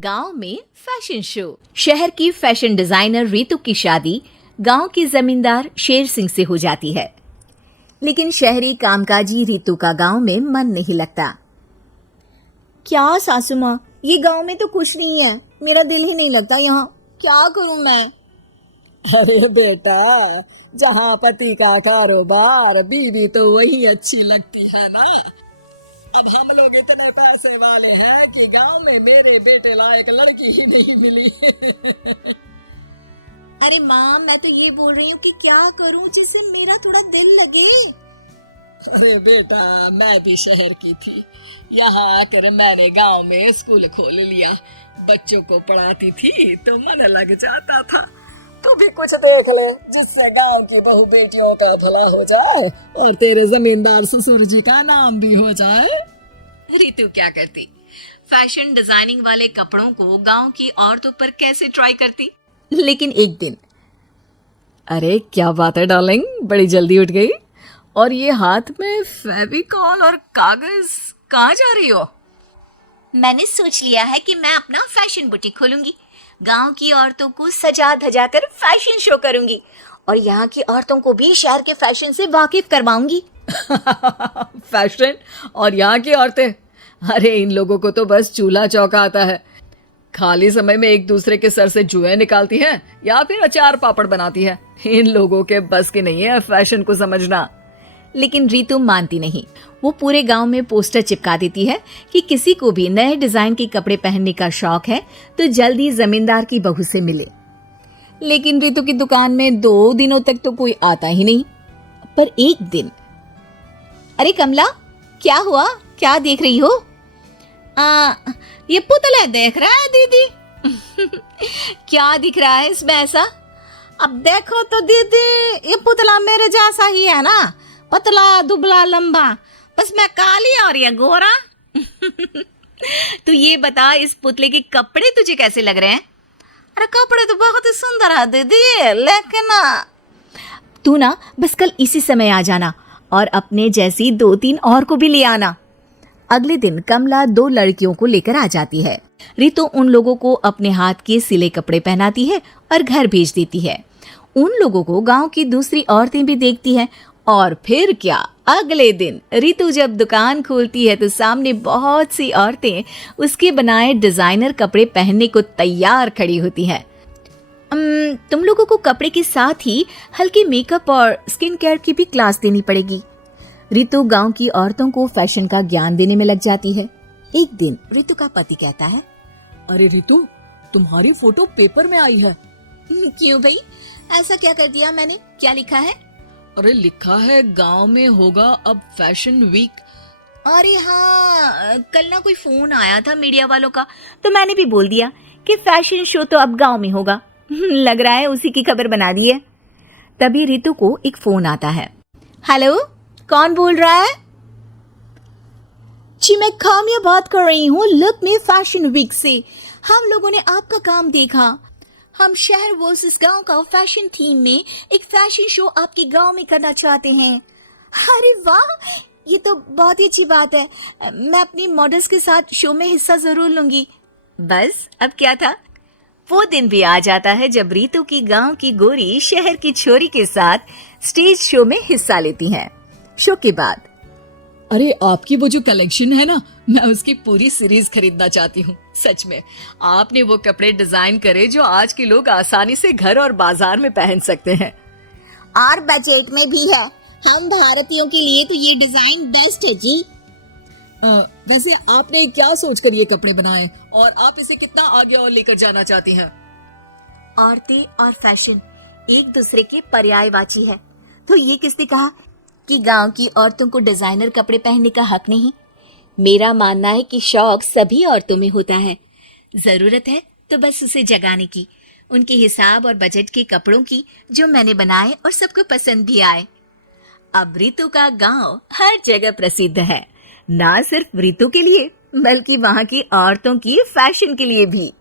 गांव में fashion show. शहर की फैशन डिजाइनर रितु की शादी गांव के जमींदार शेर सिंह से हो जाती है, लेकिन शहरी कामकाजी रितु का गांव में मन नहीं लगता। क्या सासू माँ, ये गांव में तो कुछ नहीं है, मेरा दिल ही नहीं लगता यहाँ, क्या करूं मैं? अरे बेटा, जहाँ पति का कारोबार बीवी तो वही अच्छी लगती है ना। अब हम लोग इतने पैसे वाले हैं कि गांव में मेरे बेटे लायक लड़की ही नहीं मिली। अरे माँ, मैं तो ये बोल रही हूँ कि क्या करूं जिससे मेरा थोड़ा दिल लगे। अरे बेटा, मैं भी शहर की थी, यहाँ आकर मैंने गांव में स्कूल खोल लिया। बच्चों को पढ़ाती थी तो मन लग जाता था। तू भी कुछ देख ले जिससे गांव की बहू बेटियों का भला हो जाए और तेरे जमींदार ससुर जी का नाम भी हो जाए। रितु क्या करती? फैशन डिजाइनिंग वाले कपड़ों को गांव की औरतों पर कैसे ट्राई करती। लेकिन एक दिन, अरे क्या बात है डार्लिंग, बड़ी जल्दी उठ गई। और ये हाथ में फेविकॉल और कागज कहाँ जा रही हो? मैंने सोच लिया है कि मैं अपना फैशन बुटीक खोलूंगी। गांव की औरतों को सजा धजा कर फैशन शो करूंगी और यहाँ की औरतों को भी शहर के फैशन से वाकिफ करवाऊंगी। फैशन और यहाँ की औरतें, अरे इन लोगों को तो बस चूल्हा चौका आता है। खाली समय में एक दूसरे के सर से जुएं निकालती हैं या फिर अचार पापड़ बनाती है। इन लोगों के बस की नहीं है फैशन को समझना। लेकिन रितु मानती नहीं। वो पूरे गांव में पोस्टर चिपका देती है कि किसी को भी नए डिजाइन के कपड़े पहनने का शौक है तो जल्दी जमींदार की बहू से मिले। लेकिन रितु की दुकान में 2 दिनों तक तो कोई आता ही नहीं। पर एक दिन, अरे कमला, क्या हुआ? क्या देख रही हो? ये पुतला देख रहा है दीदी। क्या दिख रहा है इसमें ऐसा? अब देखो तो दीदी, ये पुतला मेरे जैसा ही है ना, पतला दुबला लंबा, बस मैं काली और ये गोरा। तो ये बता, इस पुतले के कपड़े तुझे कैसे लग रहे हैं? अरे कपड़े तो बहुत ही सुंदर है दीदी, लेकिन तू ना बस कल इसी समय आ जाना और अपने जैसी 2-3 और को भी ले आना। अगले दिन कमला 2 लड़कियों को लेकर आ जाती है। रितु उन लोगों को अपने हाथ के सिले कपड़े पहनाती है और घर भेज देती है। उन लोगों को गांव की दूसरी औरतें भी देखती हैं। और फिर क्या, अगले दिन रितु जब दुकान खोलती है तो सामने बहुत सी औरतें उसके बनाए डिजाइनर कपड़े पहनने को तैयार खड़ी होती हैं। तुम लोगों को कपड़े के साथ ही हल्के मेकअप और स्किन केयर की भी क्लास देनी पड़ेगी। रितु गांव की औरतों को फैशन का ज्ञान देने में लग जाती है। एक दिन रितु का पति कहता है, अरे रितु, तुम्हारी फोटो पेपर में आई है। क्यों भाई, ऐसा क्या कर दिया मैंने? क्या लिखा है? अरे लिखा है गांव में होगा अब फैशन वीक। अरे हाँ, कल ना कोई फोन आया था मीडिया वालों का, तो मैंने भी बोल दिया कि फैशन शो तो अब गांव में होगा। लग रहा है उसी की खबर बना दी है। तभी रितु को एक फोन आता है। हेलो, कौन बोल रहा है? जी मैं खामिया बात कर रही हूँ लुक में फैशन वीक से। हम लोगों ने आपका काम देखा। हम शहर वर्सेस गांव का फैशन थीम में एक फैशन शो आपके गांव में करना चाहते हैं। अरे वाह, ये तो बहुत ही अच्छी बात है। मैं अपनी मॉडल्स के साथ शो में हिस्सा जरूर लूंगी। बस अब क्या था, वो दिन भी आ जाता है जब रितु की गांव की गोरी शहर की छोरी के साथ स्टेज शो में हिस्सा लेती हैं। शो के बाद, अरे आपकी वो जो कलेक्शन है ना, मैं उसकी पूरी सीरीज खरीदना चाहती हूँ। सच में आपने वो कपड़े डिजाइन करे जो आज के लोग आसानी से घर और बाजार में पहन सकते हैं। और बजट में भी है। हम भारतीयों के लिए तो ये डिजाइन बेस्ट है जी। वैसे आपने क्या सोचकर ये कपड़े बनाए और आप इसे कितना आगे और लेकर जाना चाहती हैं? औरतें और फैशन एक दूसरे के पर्यायवाची है, तो ये किसने कहा कि गांव की औरतों को डिजाइनर कपड़े पहनने का हक नहीं? मेरा मानना है कि शौक सभी औरतों में होता है। जरूरत है तो बस उसे जगाने की, उनके हिसाब और बजट के कपड़ों की, जो मैंने बनाए और सबको पसंद भी आए। अब रितु का गांव हर जगह प्रसिद्ध है, ना सिर्फ रितु के लिए बल्कि वहां की औरतों की फैशन के लिए भी।